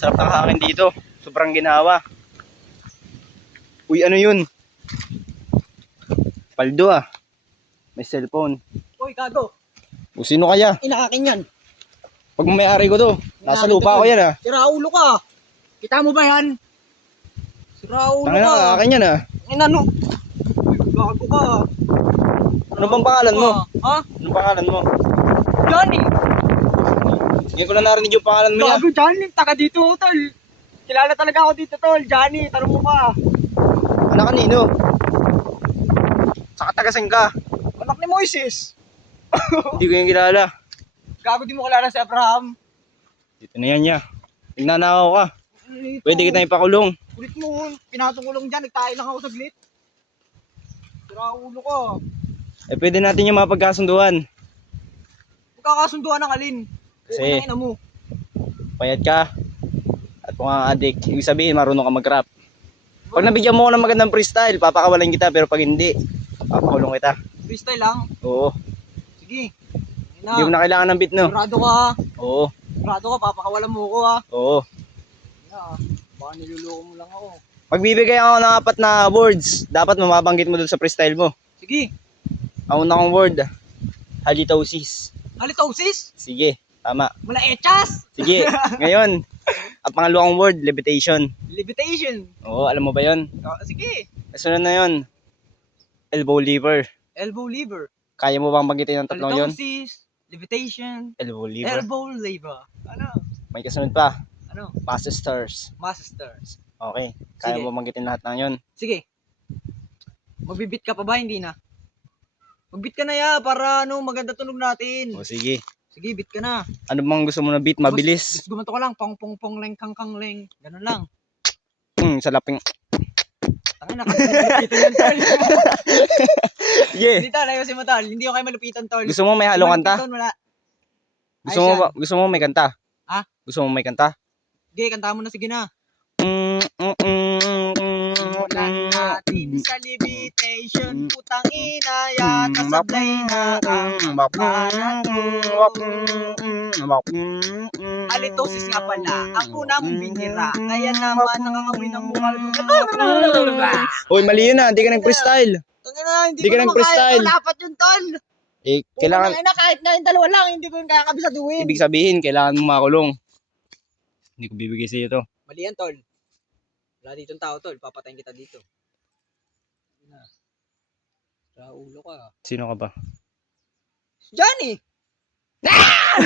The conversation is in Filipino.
Sarap ng hangin dito. Sobrang ginawa. Uy, ano yun? Paldo ah. May cellphone. Uy, gago. O sino kaya? Inaakin yan. Pag may-ari ko to. Nasa Inaakin lupa to, ko tol. yan ah. Siraulo ka. Kita mo ba yan? Siraulo Tangina ka. ka, akin yan ah. Inano? Uy, gago ka. Ano bang pangalan mo? Ha? Anong pangalan mo? Johnny. Ngayon ko na narinig yung pangalan mo niya. Gago, Johnny. Taga dito, tol. Kilala talaga ako dito, tol. Johnny, tanong mo pa. Anak kanino? Saka taga-saan ka? Anak ni Moises. Hindi ko yung kilala. Gago, di mo kilala si Abraham. Dito na yan niya. Tignanakaw ka. Pwede kita ipakulong. Kulit mo, pinatong ko lang dyan. Nagtayo lang ako saglit. Siraulo ka. Eh pwede natin yung mapagkasunduan. Magkakasunduan ng alin. Kasi- Kasi ina mo. Payat ka. At kung ang adik, ibig sabihin marunong ka mag-rap. Pag nabigyan mo ako ng magandang freestyle, papakawalan kita. Pero pag hindi, papakulong kita. Freestyle lang. Oo. Sige. Hindi mo na kailangan ng beat, no? Sigurado ka ha. Oo. Sigurado ka, papakawalan mo ko ha. Oo. Yeah. Baka niluloko mo lang ako. Magbibigay ako ng 4 na words. Dapat mamabanggit mo dun sa freestyle mo. Sige. Ang una kong word, halitosis. Halitosis? Sige, tama. Mula echas? Sige, ngayon, ang pangalawang word, levitation. Levitation. Oo, alam mo ba yon? Sige. Kasunod na yon, elbow lever. Elbow lever. Kaya mo bang banggitin ang tatlong yon? Halitosis. Levitation. Elbow lever. Elbow lever. Ano? May kasunod pa, Ano? masters. Masters. Okay, kaya Sige. mo banggitin lahat ng yon? Sige. Magbibit ka pa ba? Hindi na. Magbit ka na ya para ano maganda tunog natin. O sige, Sige, bit ka na. ano bang gusto mo na beat? Mabilis. Gusto gumanto ka lang. Pong pong pong leng kang kang leng. Ganun lang. Salaping. Tangin na kasi yan, tol. Sige, Hindi tol, ayusin mo tol. Hindi ko kayo malupitan tol. gusto mo may halong kanta? Malupitan, wala. Gusto mo may kanta? Ha? Gusto mo may kanta? Sige, kanta mo na, sige na. Simulan natin sa levitation. Putang ina, yata sablay na ang halitosis nga pala. Ang una mong binira. Kaya naman nangangamoy ng mukha. Uy, mali yun ah, hindi ka nag-freestyle. Tangin na, hindi Di ko ka naman nag-freestyle. kaya. Dapat yun tol. Eh, kailangan, Kailangan na kahit na yung dalawa lang, hindi ko yung kakabisaduhin. ibig sabihin, kailangan mong makulong. Hindi ko bibigay sa iyo to. Mali yan, tol. Wala ditong tao, tol. Papatayin kita dito. Na. Sa ulo ka. Sino ka ba? Johnny!